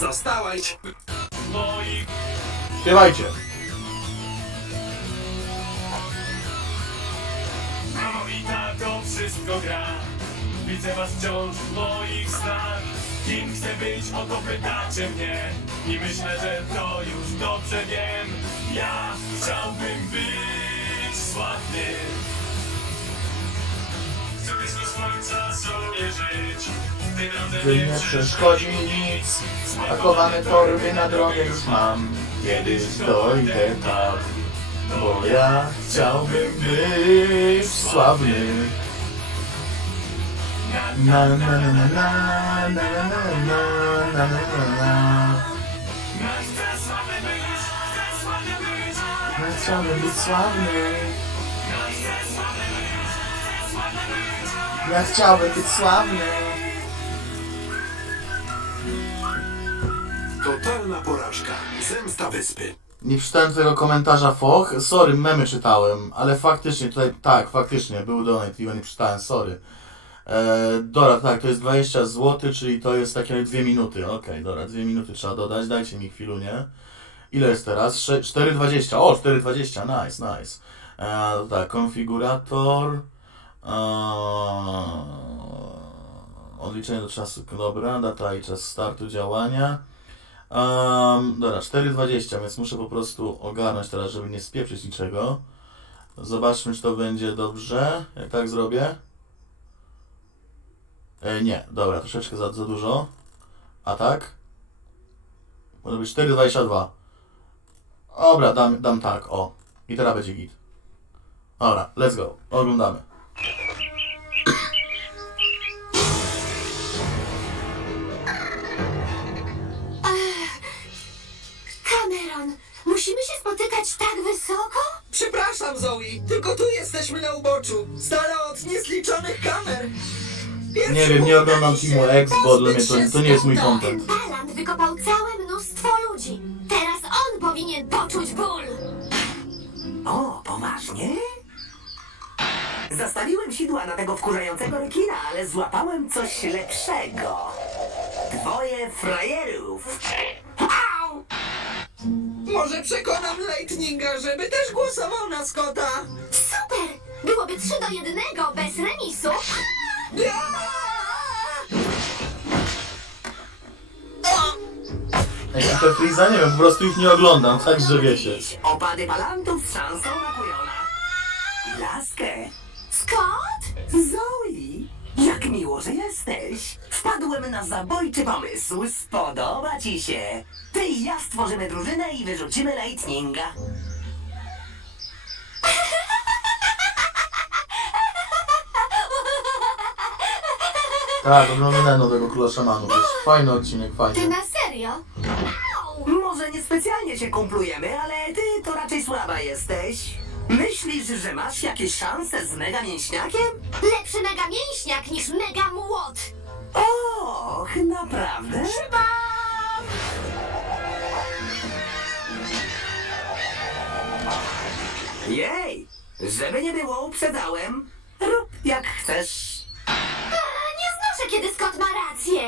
Zostałaś moich Śpiewajcie. Mamo i tato wszystko gra. Widzę was wciąż w moich snach. Kim chcę być, o to pytacie mnie. I myślę, że to już dobrze wiem. Ja chciałbym być sławny. Chcę blisko słońca sobie żyć Gdy nie przeszkodzi nic, pakowane torby na drogę już mam. Kiedyś dojdę tam, bo ja chciałbym być sławny. Na na na na na na na na na na chciałbym być sławny. Ja chciałbym być sławny. Totalna porażka. Zemsta wyspy. Nie przeczytałem tego komentarza Foch. Sorry, memy czytałem, ale faktycznie tutaj, tak, faktycznie, był donate i go nie przeczytałem, sorry. E, dobra, tak, to jest 20 zł, czyli to jest takie 2 minuty. Okej, dobra, 2 minuty trzeba dodać, dajcie mi chwilę, Ile jest teraz? Sze- 4,20. O, 4,20, nice, nice. E, tak, konfigurator. E, odliczenie do czasu, dobra, data i czas startu działania. Um, dobra, 4,20, więc muszę po prostu ogarnąć teraz, żeby nie spieprzyć niczego. Zobaczmy, czy to będzie dobrze. Jak tak zrobię? E, nie, dobra, troszeczkę za, za dużo. A tak? Może być 4,22. Dobra, dam, dam tak, o. I teraz będzie git. Dobra, let's go. Oglądamy. Tak wysoko? Przepraszam, Zoe, tylko tu jesteśmy na uboczu, z dala od niezliczonych kamer. Pierwszy Nie wiem, nie oglądam Teamu X, bo dla mnie to, to nie jest mój content. Baland wykopał całe mnóstwo ludzi. Teraz on powinien poczuć ból. O, poważnie? Zastawiłem sidła na tego wkurzającego rekina, ale złapałem coś lepszego. Dwoje frajerów. Może przekonam Lightninga, żeby też głosował na Scotta. Super! Byłoby 3 do 1 bez remisu. Jak to Freeza, nie wiem, po prostu ich nie oglądam, także wiecie. Dziś opady palantów z szansą na kujona. Laskę. Miło, że jesteś. Wpadłem na zabójczy pomysł. Spodoba ci się. Ty i ja stworzymy drużynę i wyrzucimy Lightninga. Tak, oglądałem nowego Króla Szamanów. Jest fajny odcinek, Ty fajny. na serio? Może niespecjalnie się kumplujemy, ale ty to raczej słaba jesteś. Myślisz, że masz jakieś szanse z mega mięśniakiem? Lepszy mega mięśniak niż mega młot. Och, naprawdę? Jej, żeby nie było, uprzedzałem. Rób jak chcesz. Nie znoszę, kiedy Scott ma rację.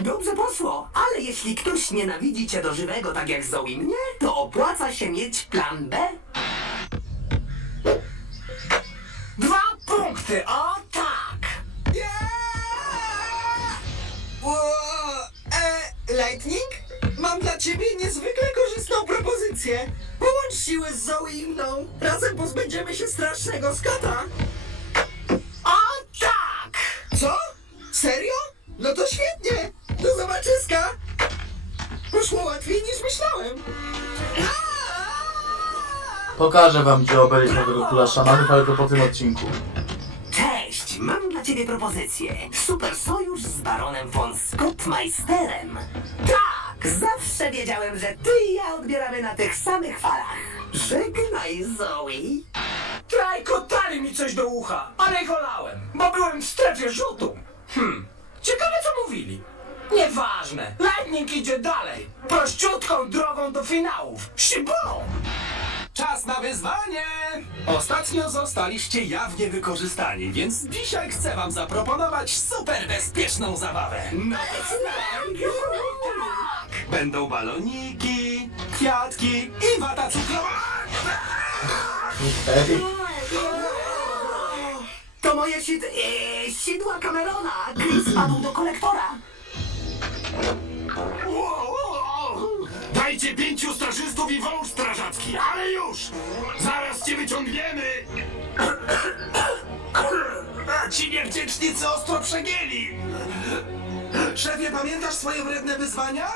Dobrze poszło, ale jeśli ktoś nienawidzi cię do żywego tak jak Zoe mnie, to opłaca się mieć plan B. punkty, o tak! O, e, Lightning? Mam dla ciebie niezwykle korzystną propozycję. Połącz siły z Zoe i mną. Razem pozbędziemy się strasznego Scotta. O tak! Co? Serio? No to świetnie. Do zobaczyska. Poszło łatwiej niż myślałem. Pokażę wam, gdzie obejrzeć nowego Króla Szamanów, ale to po tym odcinku. Ciebie propozycję. Super sojusz z baronem von Scottmeisterem. Tak, zawsze wiedziałem, że ty i ja odbieramy na tych samych falach. Żegnaj, Zoe. Trajkotali mi coś do ucha, ale ich olałem, bo byłem w strefie rzutu. Hmm, ciekawe co mówili. Nieważne, Lightning idzie dalej, prościutką drogą do finałów. Szybą! Czas na wyzwanie! Ostatnio zostaliście jawnie wykorzystani, więc dzisiaj chcę wam zaproponować super bezpieczną zabawę. No Będą baloniki, kwiatki i wata cukrowa. To moje sid... E, sidła Camerona. Padł do kolektora. Dajcie pięciu stażystów i wąż strażacki, ale już! Zaraz cię wyciągniemy! Ci niewdzięcznicy ostro przegięli. Szefie, pamiętasz swoje wredne wyzwania?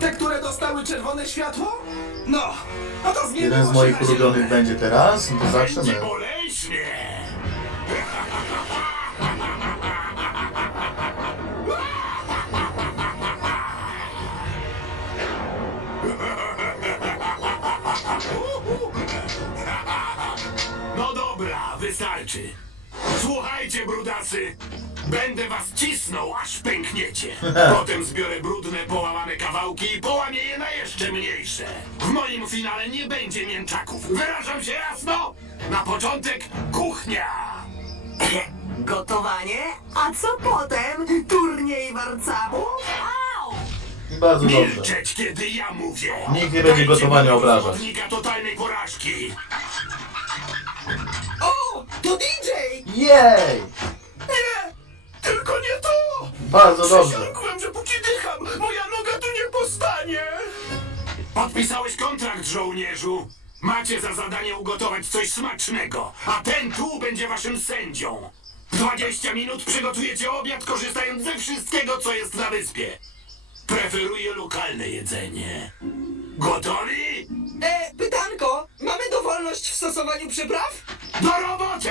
Te, które dostały czerwone światło? No, no to zmienimy jeden z moich ulubionych będzie teraz, no to Będzie zaczynamy. boleśnie! Wystarczy. Słuchajcie, brudasy. Będę was cisnął, aż pękniecie. Potem zbiorę brudne, połamane kawałki i połamię je na jeszcze mniejsze. W moim finale nie będzie mięczaków. Wyrażam się jasno? Na początek kuchnia. Gotowanie? A co potem? Turniej warcabu? Au! Bardzo dobrze. Milczeć, kiedy ja mówię. Nikt nie będzie Dajcie gotowania mi obrażać. zawodnika totalnej porażki. To DJ! Jej! Nie, tylko nie to. Bardzo dobrze. Przysiągłem, że póki dycham, moja noga tu nie postanie! Podpisałeś kontrakt, żołnierzu. Macie za zadanie ugotować coś smacznego, a ten tu będzie waszym sędzią. W 20 minut przygotujecie obiad, korzystając ze wszystkiego, co jest na wyspie. Preferuję lokalne jedzenie. Gotowi? E, pytanko, mamy dowolność w stosowaniu przypraw? Do roboty!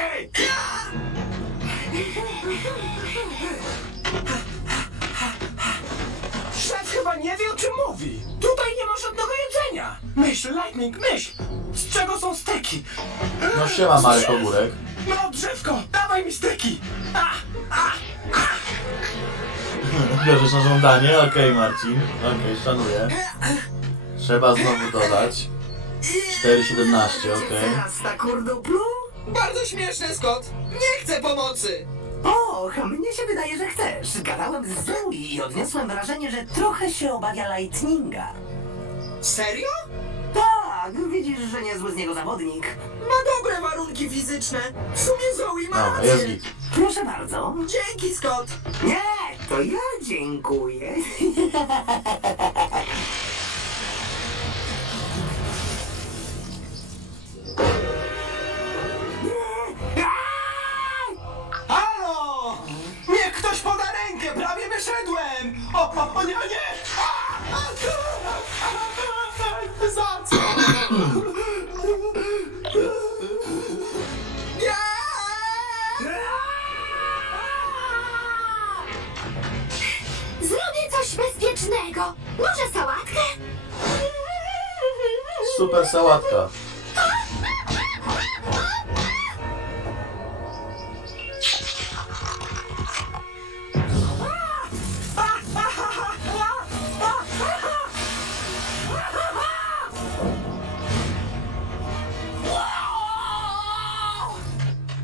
Szef chyba nie wie o czym mówi. Tutaj nie ma żadnego jedzenia. Myśl, Lightning, myśl. Z czego są steki? No siema Marek Ogórek. No, drzewko, dawaj mi steki. A, a, Bierzesz na żądanie? Okej Marcin. Okej, szanuję. Trzeba znowu dodać. 4,17, okej. Teraz ta kurduplu? Bardzo śmieszne, Scott. Nie chcę pomocy. Och, mnie się wydaje, że chcesz. Gadałem z Zoe i odniosłem wrażenie, że trochę się obawia Lightninga. Serio? Tak, widzisz, że niezły z niego zawodnik. Ma dobre warunki fizyczne. W sumie Zoe ma Dobra, jest rację. git. Proszę bardzo. Dzięki, Scott. Nie, to ja dziękuję. Super sałatka.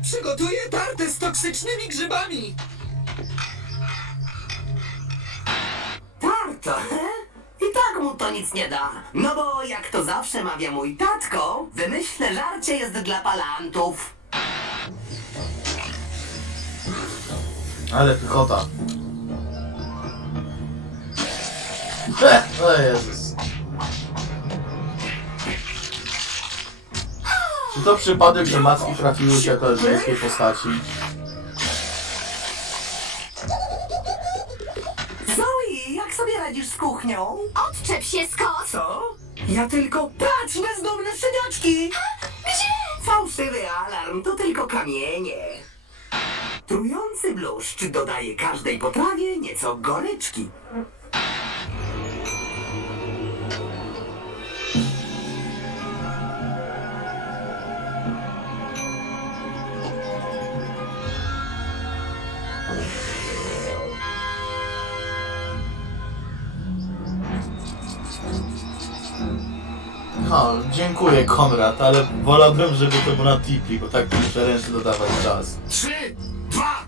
Przygotuję tartę z toksycznymi grzybami. Tarta, to nic nie da. No bo jak to zawsze mawia mój tatko, wymyślne żarcie jest dla palantów. Ale pychota. O Jezus. Czy to przypadek, że macki trafiły się jako żeńskiej postaci? Zoe, jak sobie radzisz z kuchnią? Odczep się, Scott. Co? Ja tylko patrz bezdomne syniaczki! Gdzie? Fałszywy alarm to tylko kamienie. Trujący bluszcz dodaje każdej potrawie nieco goryczki. No, dziękuję Konrad, ale wolałbym, żeby to było na tipi, bo tak muszę ręcznie dodawać czas. Trzy, dwa,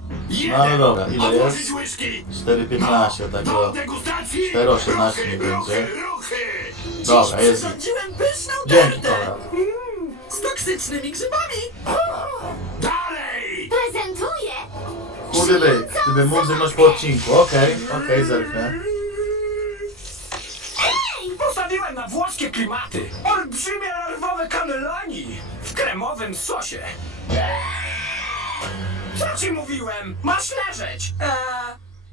No ale dobra, ile Odłożyć jest? łyżki. 4,15 Do tego. degustacji. 4,18 Ruchy, nie będzie. Dobra, jest. Pyszną Dzięki, tartę. Konrad. Mm, z toksycznymi grzybami. Dalej. Prezentuję Chudy byk, gdyby mógł zerknąć po odcinku. Okej, okej, zerknę. Postawiłem na włoskie klimaty. Olbrzymie larwowe kaneloni w kremowym sosie. Co ci mówiłem? Masz leżeć. Eee,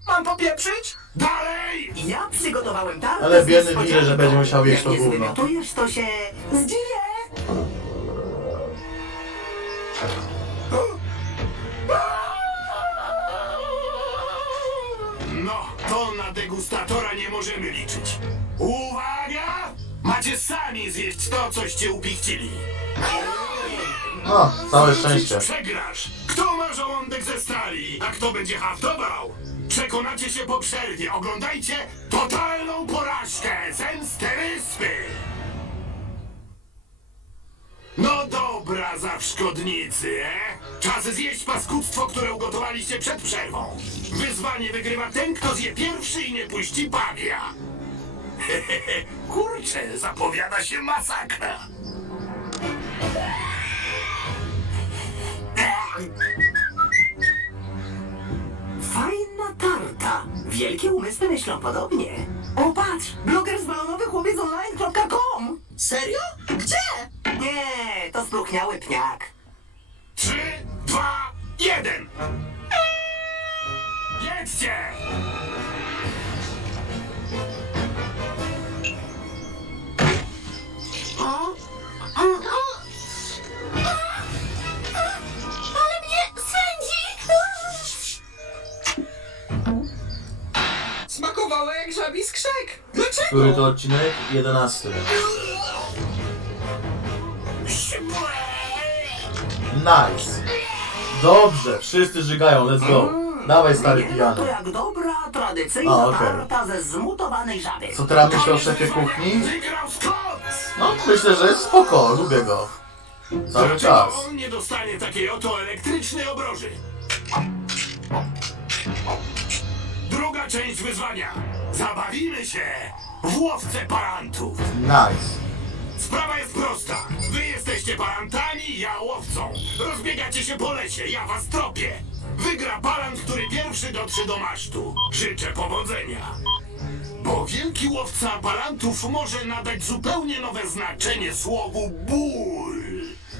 mam popieprzyć? Dalej. Ja przygotowałem tartę Ale z biedny. Willy, że będzie musiał jeść Jak to nie gówno. zwymiotujesz, to się zdziwię. To na degustatora nie możemy liczyć. Uwaga! Macie sami zjeść to, coście upichcili. No, całe szczęście. Przegrasz! Kto ma żołądek ze stali, a kto będzie haftował? Przekonacie się po przerwie. Oglądajcie totalną porażkę zemstę wyspy! No dobra, zawszkodnicy, e? Czas zjeść paskudztwo, które ugotowaliście przed przerwą. Wyzwanie wygrywa ten, kto zje pierwszy i nie puści pawia. Hehehe, kurczę, zapowiada się masakra. Fajna tarta. Wielkie umysły myślą podobnie. O patrz, bloger z balonowych online.com. Serio? Gdzie? Nie, to spróchniały pniak. Trzy, dwa, jeden! Jedźcie! Ale mnie swędzi! Smakowało jak żabi skrzek. Dlaczego? Który to odcinek? 11. Nice. Dobrze, wszyscy żygają, let's go. Dawaj stary pijany. To jak dobra, tradycyjna A, okej. tarta ze zmutowanej żaby. Co teraz myślę o szefie kuchni? No, myślę, że jest spoko, lubię go. Cały czas. on nie dostanie takiej oto elektrycznej obroży? Druga część wyzwania. Zabawimy się w łowce parantów. Nice. Sprawa jest prosta. Wy jesteście parantami, ja łowcą. Rozbiegacie się po lesie, ja was tropię. Wygra parant, który pierwszy dotrze do masztu. Życzę powodzenia. Bo wielki łowca parantów może nadać zupełnie nowe znaczenie słowu ból.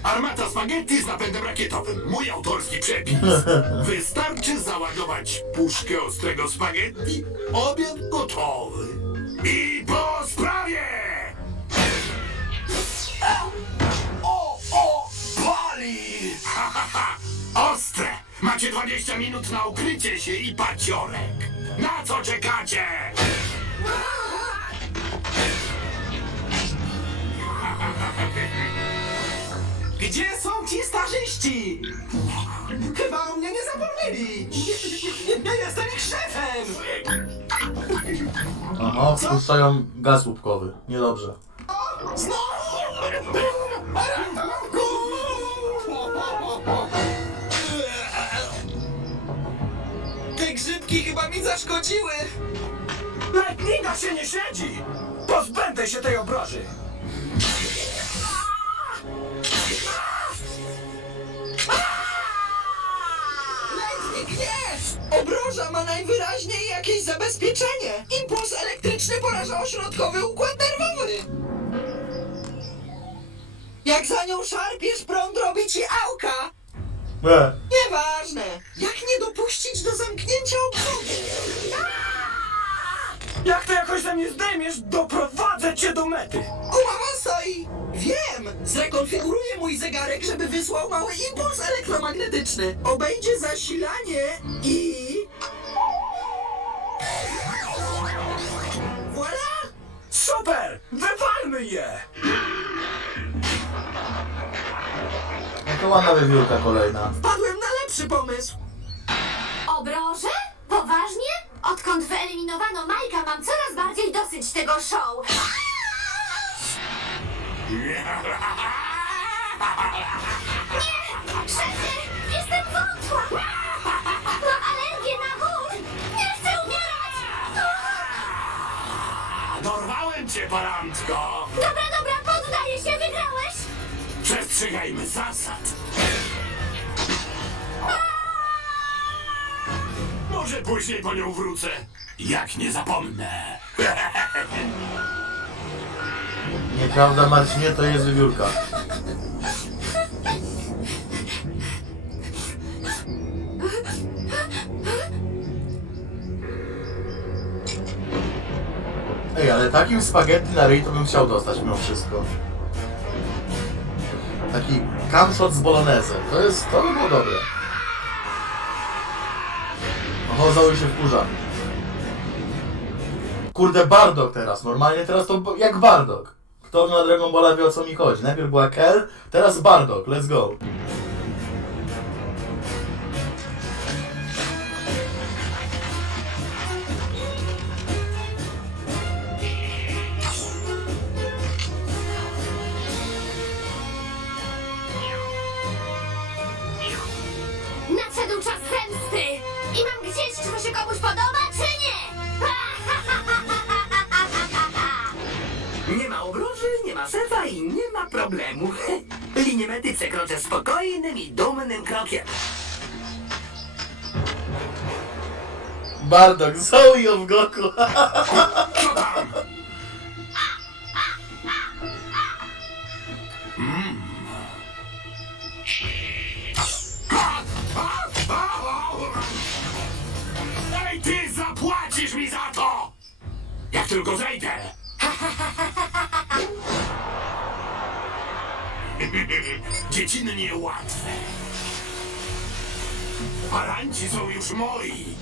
Armata spaghetti z napędem rakietowym. Mój autorski przepis. Wystarczy załadować puszkę ostrego spaghetti. Obiad gotowy. I po sprawie! Macie 20 minut na ukrycie się i paciorek. Na co czekacie? Gdzie są ci starzyści? Chyba o mnie nie zapomnieli. Nie, nie, nie jestem ich szefem. Aha, wpuszczają gaz łupkowy. Niedobrze. Te zaszkodziły. Lightninga się nie siedzi. Pozbędę się tej obroży. Lightning nie! Obroża ma najwyraźniej jakieś zabezpieczenie. Impuls elektryczny poraża ośrodkowy układ nerwowy. Jak za nią szarpiesz, prąd robi ci auka. E, Nieważne. Jak nie dopuścić do zamknięcia obwodu? Jak to jakoś ze mnie zdejmiesz, doprowadzę cię do mety. Umowa stoi! Wiem! Zrekonfiguruję mój zegarek, żeby wysłał mały impuls elektromagnetyczny. Obejdzie zasilanie i... Voilà! Super! Wywalmy je! To ładna wiewiórka kolejna. Wpadłem na lepszy pomysł. Obroże? Poważnie? Odkąd wyeliminowano Majka, mam coraz bardziej dosyć tego show. Nie! Szefie! Jestem wątła! Mam alergię na ból! Nie chcę umierać! Dorwałem cię, barantko! Dobra, dobra, poddaję się! Wygrałeś! Przestrzegajmy zasad. Może później po nią wrócę. Jak nie zapomnę. Nieprawda, Marcinie, to jest wiewiórka. Ej, ale takim spaghetti na ryj to bym chciał dostać mimo wszystko. Taki camshot z bolognese. To jest, to by było dobre. Oho, się wkurza. Kurde, Bardock teraz. Normalnie teraz to jak Bardock. Kto na Dragon Balla wie o co mi chodzi. Najpierw była Kel, teraz Bardock. Let's go. Bardock, Zoe of Goku. Ty zapłacisz mi za to! Jak tylko zejdę! Dziecinnie łatwe. Paranci są już moi.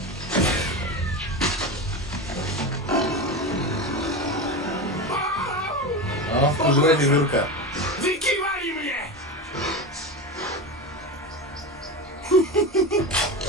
O, wkurzyłeś wiewiórkę. Wykiwali mnie!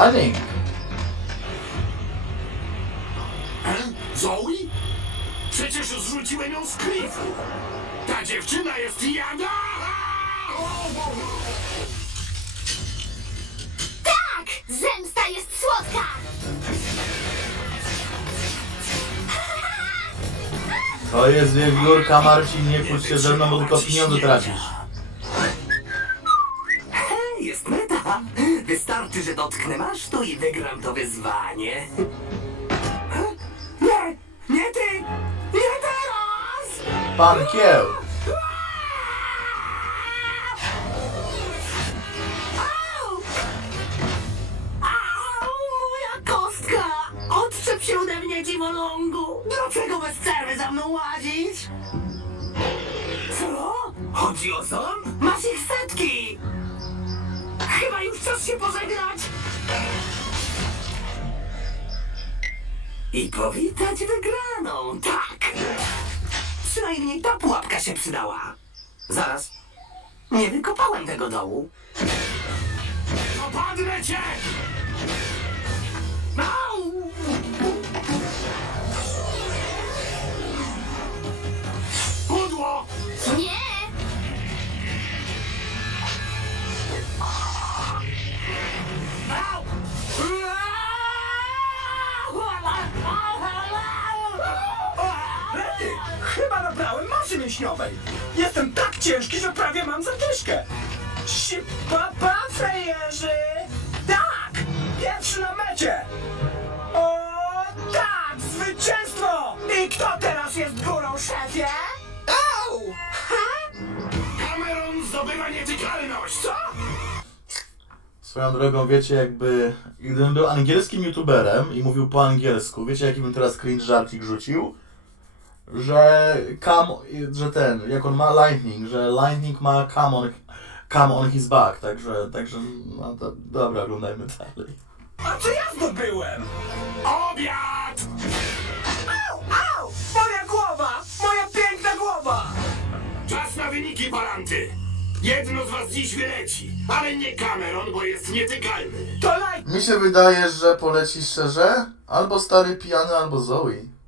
E? Zoe? Przecież zrzuciłem ją z klifu. Ta dziewczyna jest jada! Tak! Zemsta jest słodka! To jest wiewiórka, Marcin, nie kłóć się ze mną, bo tylko pieniądze tracisz. Dotknę masztu i wygram to wyzwanie. Nie, nie ty! Nie teraz! Pan Kieł. Au! Au, moja kostka! Odczep się ode mnie, dziwolągu! Dlaczego bez przerwy za mną łazisz? Co? Chodzi o ząb? Masz ich setki! Czas się pożegnać! I powitać wygraną, tak! Przynajmniej ta pułapka się przydała. Zaraz. Nie wykopałem tego dołu. Dopadnę cię! Mięśniowej! Jestem tak ciężki, że prawie mam zadyszkę! Sipapa, frejerzy! Tak! Pierwszy na mecie! O tak! Zwycięstwo! I kto teraz jest górą, szefie? Au! Cameron zdobywa nietykalność! Co? Swoją drogą, wiecie, jakby... Gdybym był angielskim youtuberem i mówił po angielsku, wiecie, jaki bym teraz cringe żarcik rzucił? Że cam, że ten, jak on ma Lightning, że Lightning ma cam on, cam on his back, także, także, no to, dobra, oglądajmy dalej. A co ja zdobyłem? Obiad! Au! Au! Moja głowa! Moja piękna głowa! Czas na wyniki, paranty! Jedno z was dziś wyleci, ale nie Cameron, bo jest nietykalny. To Lightning Mi się wydaje, że poleci szczerze albo stary pijany, albo Zoe.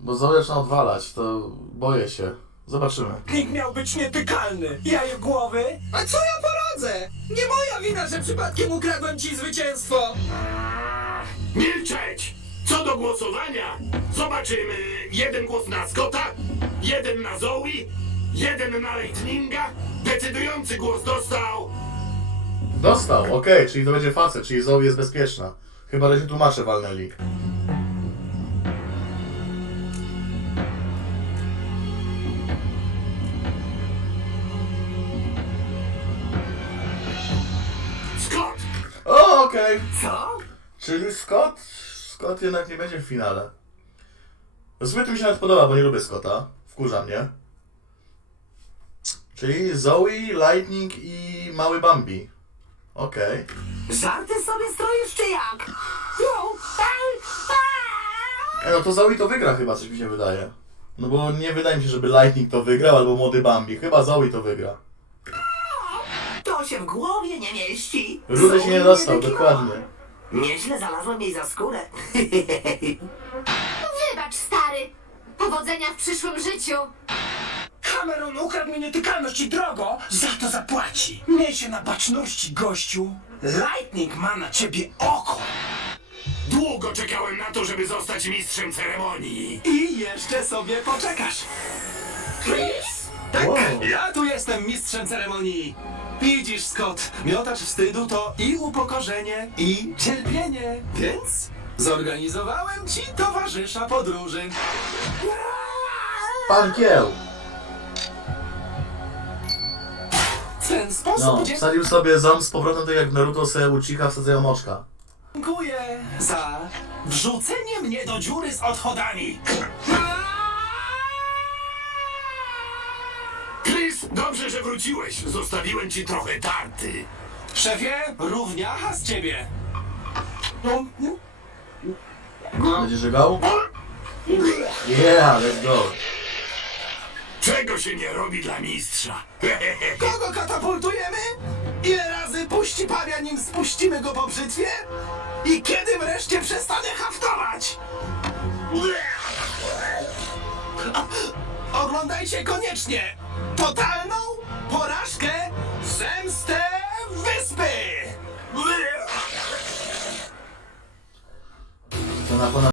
Bo Zoe zaczyna odwalać, to boję się. Zobaczymy. miał być nietykalny. Jaje głowy. A co ja poradzę? Nie moja wina, że przypadkiem ukradłem ci zwycięstwo. Milczeć! Co do głosowania, zobaczymy jeden głos na Scotta, jeden na Zoe, jeden na Lightninga. Decydujący głos dostał... Dostał, okej, czyli to będzie facet, czyli Zoe jest bezpieczna. Chyba, że się tłumacze walnęli. Okej. Co? Czyli Scott? Scott jednak nie będzie w finale. To mi się nawet podoba, bo nie lubię Scotta. Wkurza mnie. Czyli Zoe, Lightning i mały Bambi. Okej. Żarty sobie stroisz czy jak? E, No to Zoe to wygra chyba, coś mi się wydaje. No bo nie wydaje mi się, żeby Lightning to wygrał, albo młody Bambi. Chyba Zoe to wygra. Się w głowie nie mieści. Rudy się nie dostał, dokładnie. Nieźle znalazłem jej za skórę. Wybacz, stary. Powodzenia w przyszłym życiu. Cameron ukradł mi nietykalność i drogo za to zapłaci. Miej się na baczności, gościu. Lightning ma na ciebie oko. Długo czekałem na to, żeby zostać mistrzem ceremonii. I jeszcze sobie poczekasz. Chris? Tak, Wow. ja tu jestem mistrzem ceremonii. Widzisz, Scott, miotacz wstydu to i upokorzenie, i cierpienie. Więc zorganizowałem ci towarzysza podróży. Pan Kieł. W ten sposób No, wsadził sobie ząb z powrotem tak jak w Naruto se Uchiha wsadzają oczka. dziękuję za wrzucenie mnie do dziury z odchodami. Dobrze, że wróciłeś. Zostawiłem ci trochę tarty. Szefie, równiacha z ciebie. No, Będzie żygał? Yeah, let's go. Czego się nie robi dla mistrza? Kogo katapultujemy? Ile razy puści pawia, nim spuścimy go po brzytwie? I kiedy wreszcie przestanę haftować? Oglądajcie koniecznie totalną porażkę zemstę wyspy! To na